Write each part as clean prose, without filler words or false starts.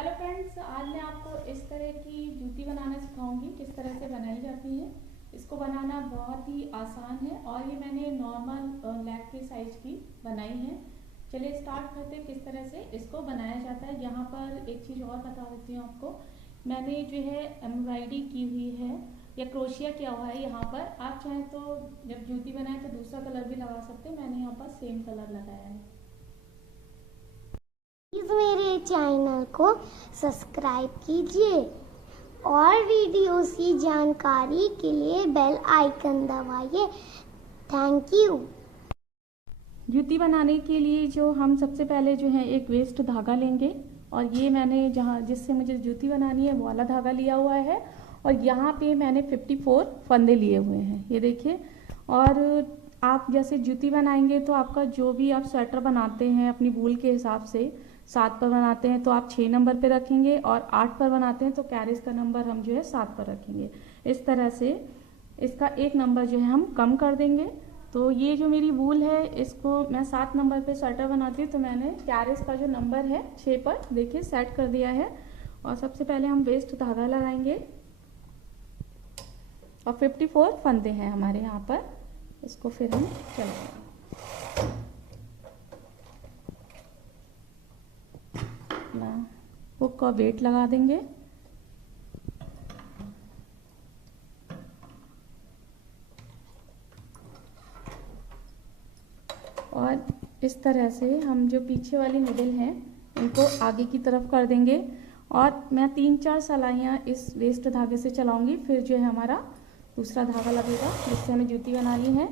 Hello friends, आज मैं आपको इस तरह की जूती बनाना सिखाऊंगी, किस तरह से बनाई जाती है। इसको बनाना बहुत ही आसान है और ये मैंने नॉर्मल लेग के साइज की बनाई है। चलिए स्टार्ट करते हैं किस तरह से इसको बनाया जाता है। यहाँ पर एक चीज़ और बता देती हूँ आपको, मैंने जो है एम्ब्रॉयडरी की हुई है या क्रोशिया किया हुआ है यहाँ पर। आप चाहें तो जब जूती बनाए तो दूसरा कलर भी लगा सकते हैं, मैंने यहाँ पर सेम कलर लगाया है। प्लीज मेरे चैनल को सब्सक्राइब कीजिए और वीडियोस की जानकारी के लिए बेल आइकन दबाइए। Thank you. जूती बनाने के लिए जो हम सबसे पहले जो है एक वेस्ट धागा लेंगे और ये मैंने जहाँ जिससे मुझे जूती बनानी है वो वाला धागा लिया हुआ है और यहाँ पे मैंने 54 फंदे लिए हुए हैं, ये देखिए। और आप जैसे जूती बनाएंगे तो आपका जो भी आप स्वेटर बनाते हैं अपनी वूल के हिसाब से 7 पर बनाते हैं तो आप 6 नंबर पे रखेंगे और 8 पर बनाते हैं तो कैरिज का नंबर हम जो है 7 पर रखेंगे। इस तरह से इसका एक नंबर जो है हम कम कर देंगे। तो ये जो मेरी वूल है इसको मैं 7 नंबर पे स्वेटर बनाती हूँ तो मैंने कैरिज का जो नंबर है 6 पर देखिए सेट कर दिया है। और सबसे पहले हम वेस्ट धागा लगाएंगे और 54 फंदे हैं हमारे यहाँ पर, इसको फिर हम चलाएंगे। हुक का वेट लगा देंगे और इस तरह से हम जो पीछे वाली निडल हैं इनको आगे की तरफ कर देंगे और मैं 3-4 सलाइयाँ इस वेस्ट धागे से चलाऊंगी, फिर जो है हमारा दूसरा धागा लगेगा जिससे हमें जूती बनानी है।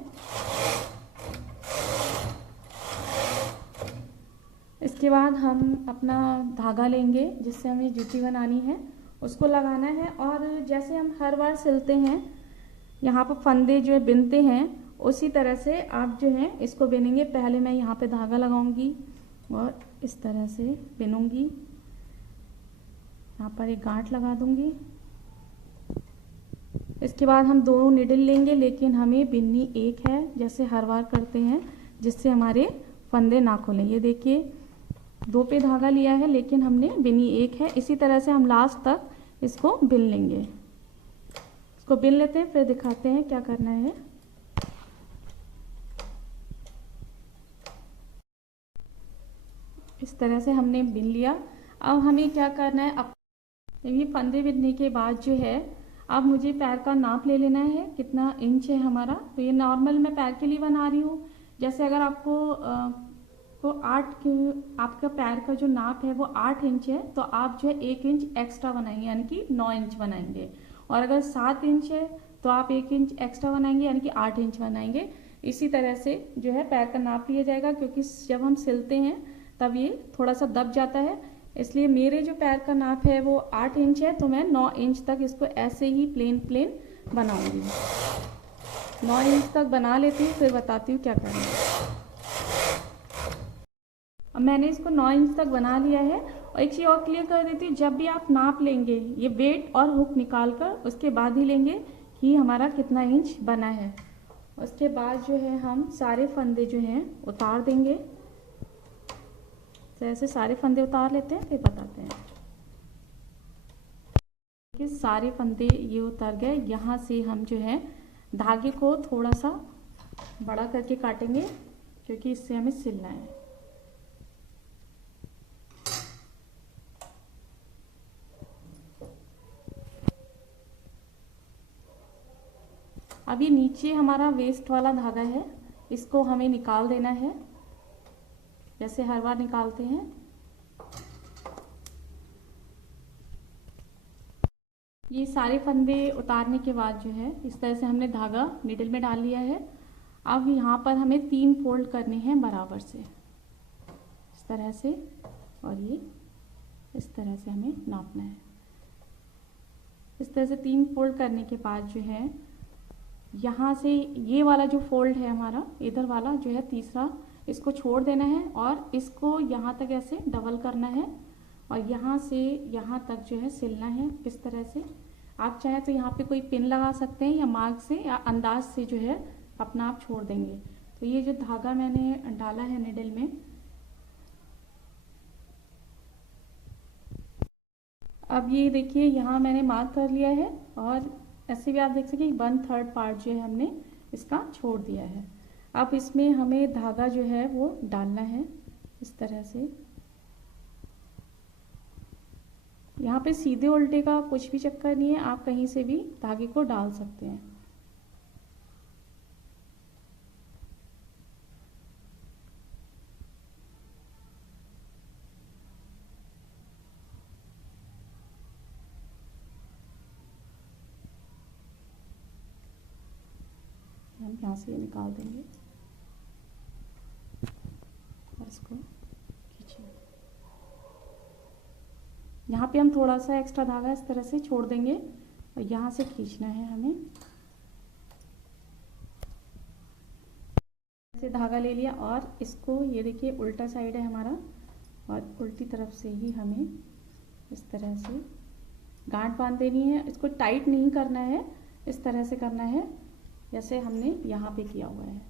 इसके बाद हम अपना धागा लेंगे जिससे हमें जूती बनानी है, उसको लगाना है। और जैसे हम हर बार सिलते हैं यहाँ पर फंदे जो है बिनते हैं उसी तरह से आप जो है इसको बिनेंगे। पहले मैं यहाँ पे धागा लगाऊंगी और इस तरह से बिनूंगी, यहाँ पर एक गांठ लगा दूंगी। इसके बाद हम दोनों निडल लेंगे लेकिन हमें बिननी एक है जैसे हर बार करते हैं, जिससे हमारे फंदे ना खुलें। ये देखिए 2 पे धागा लिया है लेकिन हमने बिनी एक है। इसी तरह से हम लास्ट तक इसको बिन लेंगे। इसको बिन लेते हैं फिर दिखाते हैं क्या करना है। इस तरह से हमने बिन लिया। अब हमें क्या करना है, अब ये फंदे बिनने के बाद जो है अब मुझे पैर का नाप ले लेना है कितना इंच है हमारा। तो ये नॉर्मल मैं पैर के लिए बना रही हूँ। जैसे अगर आपको को 8 आपका पैर का जो नाप है वो 8 इंच है तो आप जो है 1 इंच एक्स्ट्रा बनाएंगे यानी कि 9 इंच बनाएंगे। और अगर 7 इंच है तो आप 1 इंच एक्स्ट्रा बनाएंगे यानी कि 8 इंच बनाएंगे। इसी तरह से जो है पैर का नाप लिया जाएगा, क्योंकि जब हम सिलते हैं तब ये थोड़ा सा दब जाता है। इसलिए मेरे जो पैर का नाप है वो 8 इंच है तो मैं 9 इंच तक इसको ऐसे ही प्लेन प्लेन बनाऊंगी। 9 इंच तक बना लेती हूँ फिर बताती हूँ क्या करना है। अब मैंने इसको 9 इंच तक बना लिया है। और एक चीज़ और क्लियर कर देती हूँ, जब भी आप नाप लेंगे ये वेट और हुक निकाल कर उसके बाद ही लेंगे कि हमारा कितना इंच बना है। उसके बाद जो है हम सारे फंदे जो हैं उतार देंगे। तो ऐसे सारे फंदे उतार लेते हैं फिर बताते हैं कि सारे फंदे ये उतर गए। यहाँ से हम जो है धागे को थोड़ा सा बड़ा करके काटेंगे क्योंकि इससे हमें सिलना है। अब ये नीचे हमारा वेस्ट वाला धागा है, इसको हमें निकाल देना है जैसे हर बार निकालते हैं। ये सारे फंदे उतारने के बाद जो है इस तरह से हमने धागा निडल में डाल लिया है। अब यहाँ पर हमें 3 फोल्ड करने हैं बराबर से इस तरह से, और ये इस तरह से हमें नापना है। इस तरह से 3 फोल्ड करने के बाद जो है यहाँ से ये वाला जो फोल्ड है हमारा इधर वाला जो है तीसरा, इसको छोड़ देना है और इसको यहाँ तक ऐसे डबल करना है और यहाँ से यहाँ तक जो है सिलना है इस तरह से। आप चाहें तो यहाँ पे कोई पिन लगा सकते हैं या मार्क से या अंदाज से जो है अपना आप छोड़ देंगे। तो ये जो धागा मैंने डाला है निडल में अब ये देखिए यहाँ मैंने मार्क कर लिया है और ऐसे भी आप देख सकें 1/3 पार्ट जो है हमने इसका छोड़ दिया है। अब इसमें हमें धागा जो है वो डालना है इस तरह से। यहाँ पे सीधे उल्टे का कुछ भी चक्कर नहीं है, आप कहीं से भी धागे को डाल सकते हैं। हम यहाँ से निकाल देंगे और इसको खींचेंगे। यहाँ पे हम थोड़ा सा एक्स्ट्रा धागा इस तरह से छोड़ देंगे और यहाँ से खींचना है हमें। ऐसे धागा ले लिया और इसको ये देखिए उल्टा साइड है हमारा और उल्टी तरफ से ही हमें इस तरह से गांठ बांध देनी है। इसको टाइट नहीं करना है, इस तरह से करना है जैसे हमने यहाँ पे किया हुआ है।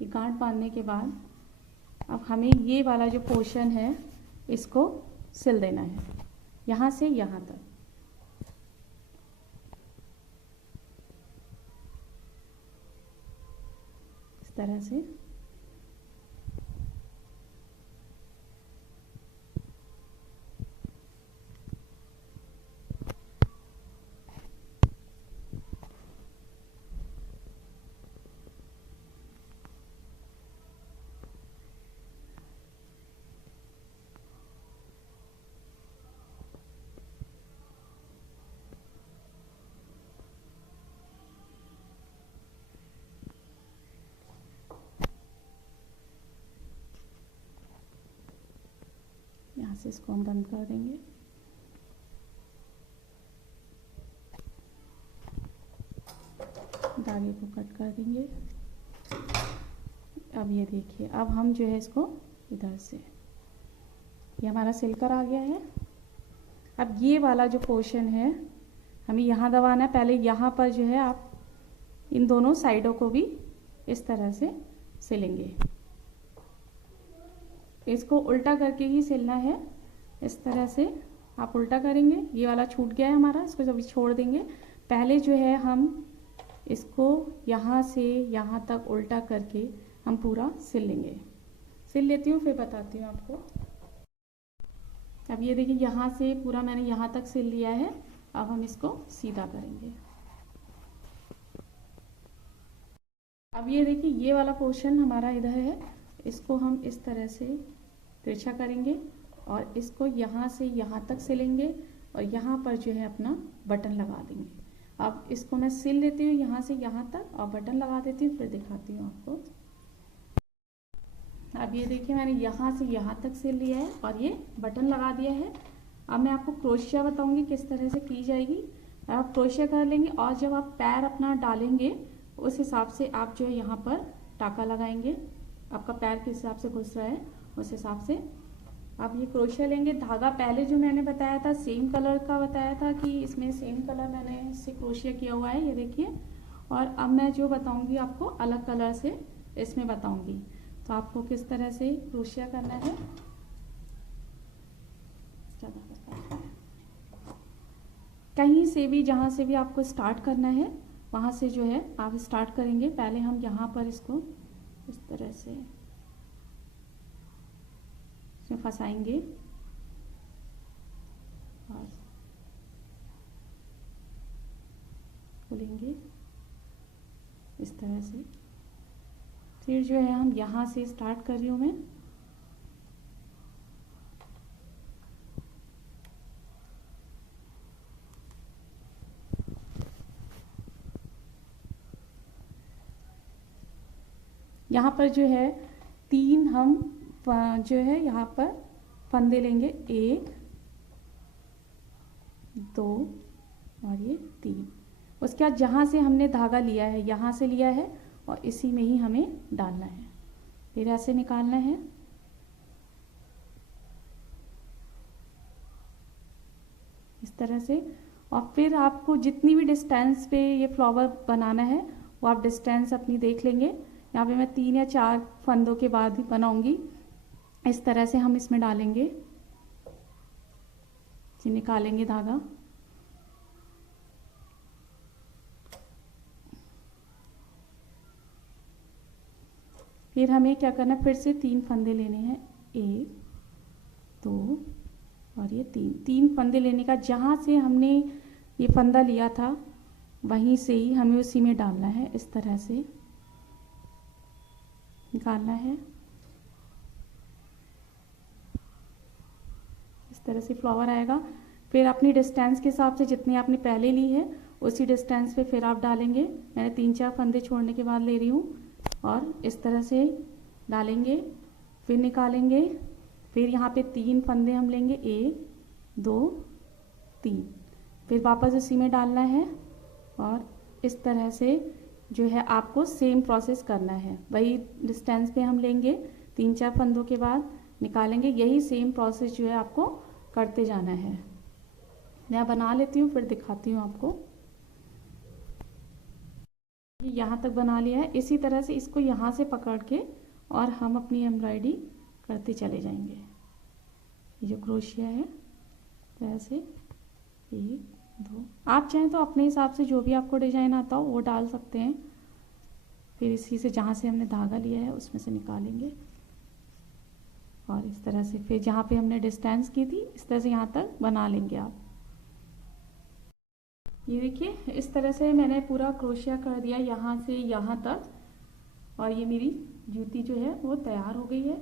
ये गांठ बांधने के बाद अब हमें ये वाला जो पोर्शन है इसको सिल देना है यहाँ से यहाँ तक। इस तरह से यहाँ से इसको हम बंद कर देंगे। धागे को कट कर देंगे। अब ये देखिए, अब हम जो है इसको इधर से, ये हमारा सिलकर आ गया है। अब ये वाला जो पोर्शन है हमें यहाँ दबाना है। पहले यहाँ पर जो है आप इन दोनों साइडों को भी इस तरह से सिलेंगे। इसको उल्टा करके ही सिलना है। इस तरह से आप उल्टा करेंगे। ये वाला छूट गया है हमारा, इसको जब छोड़ देंगे। पहले जो है हम इसको यहाँ से यहाँ तक उल्टा करके हम पूरा सिल लेंगे। सिल लेती हूँ फिर बताती हूँ आपको। अब ये देखिए यहाँ से पूरा मैंने यहाँ तक सिल लिया है। अब हम इसको सीधा करेंगे। अब ये देखिए ये वाला पोर्शन हमारा इधर है, इसको हम इस तरह से तिरछा करेंगे और इसको यहाँ से यहाँ तक सिलेंगे और यहाँ पर जो है अपना बटन लगा देंगे। अब इसको मैं सिल लेती हूँ यहाँ से यहाँ तक और बटन लगा देती हूँ, फिर दिखाती हूँ आपको। अब ये देखिए मैंने यहाँ से यहाँ तक सिल लिया है और ये बटन लगा दिया है। अब मैं आपको क्रोशिया बताऊंगी किस तरह से की जाएगी। आप क्रोशिया कर लेंगे और जब आप पैर अपना डालेंगे उस हिसाब से आप जो है यहाँ पर टाका लगाएंगे। आपका पैर किस हिसाब से घुस रहा है उस हिसाब से आप ये क्रोशिया लेंगे। धागा पहले जो मैंने बताया था सेम कलर का बताया था कि इसमें सेम कलर मैंने इससे क्रोशिया किया हुआ है, ये देखिए। और अब मैं जो बताऊंगी आपको अलग कलर से इसमें बताऊंगी, तो आपको किस तरह से क्रोशिया करना है। कहीं से भी जहाँ से भी आपको स्टार्ट करना है वहाँ से जो है आप स्टार्ट करेंगे। पहले हम यहाँ पर इसको इस तरह से इसमें फंसाएंगे और खोलेंगे इस तरह से। फिर जो है हम यहाँ से स्टार्ट कर रही हूँ मैं। यहाँ पर जो है 3 हम जो है यहाँ पर फंदे लेंगे, 1 2 और ये 3। उसके बाद जहाँ से हमने धागा लिया है यहाँ से लिया है और इसी में ही हमें डालना है। फिर ऐसे निकालना है तरह से। और फिर आपको जितनी भी डिस्टेंस पे ये फ्लावर बनाना है वो आप डिस्टेंस अपनी देख लेंगे। यहाँ पे मैं 3 या 4 फंदों के बाद ही बनाऊंगी। इस तरह से हम इसमें डालेंगे, निकालेंगे धागा। फिर हमें क्या करना है, फिर से 3 फंदे लेने हैं, 1 2 और ये 3 फंदे लेने का, जहाँ से हमने ये फंदा लिया था वहीं से ही हमें उसी में डालना है। इस तरह से निकालना है। इस तरह से फ्लावर आएगा। फिर अपनी डिस्टेंस के हिसाब से जितनी आपने पहले ली है उसी डिस्टेंस पे फिर आप डालेंगे। मैंने 3-4 फंदे छोड़ने के बाद ले रही हूँ और इस तरह से डालेंगे, फिर निकालेंगे। फिर यहाँ पे 3 फंदे हम लेंगे, 1 2 3, फिर वापस उसी में डालना है और इस तरह से जो है आपको सेम प्रोसेस करना है। वही डिस्टेंस पे हम लेंगे, 3-4 फंदों के बाद निकालेंगे। यही सेम प्रोसेस जो है आपको करते जाना है। मैं बना लेती हूँ फिर दिखाती हूँ आपको। यहाँ तक बना लिया है। इसी तरह से इसको यहाँ से पकड़ के और हम अपनी एम्ब्रॉयडरी करते चले जाएंगे। ये जो क्रोशिया है वैसे 1 2, आप चाहें तो अपने हिसाब से जो भी आपको डिजाइन आता हो वो डाल सकते हैं। फिर इसी से जहाँ से हमने धागा लिया है उसमें से निकालेंगे और इस तरह से फिर जहाँ पे हमने डिस्टेंस की थी इस तरह से यहाँ तक बना लेंगे आप। ये देखिए इस तरह से मैंने पूरा क्रोशिया कर दिया यहाँ से यहाँ तक और ये मेरी जूती जो है वो तैयार हो गई है।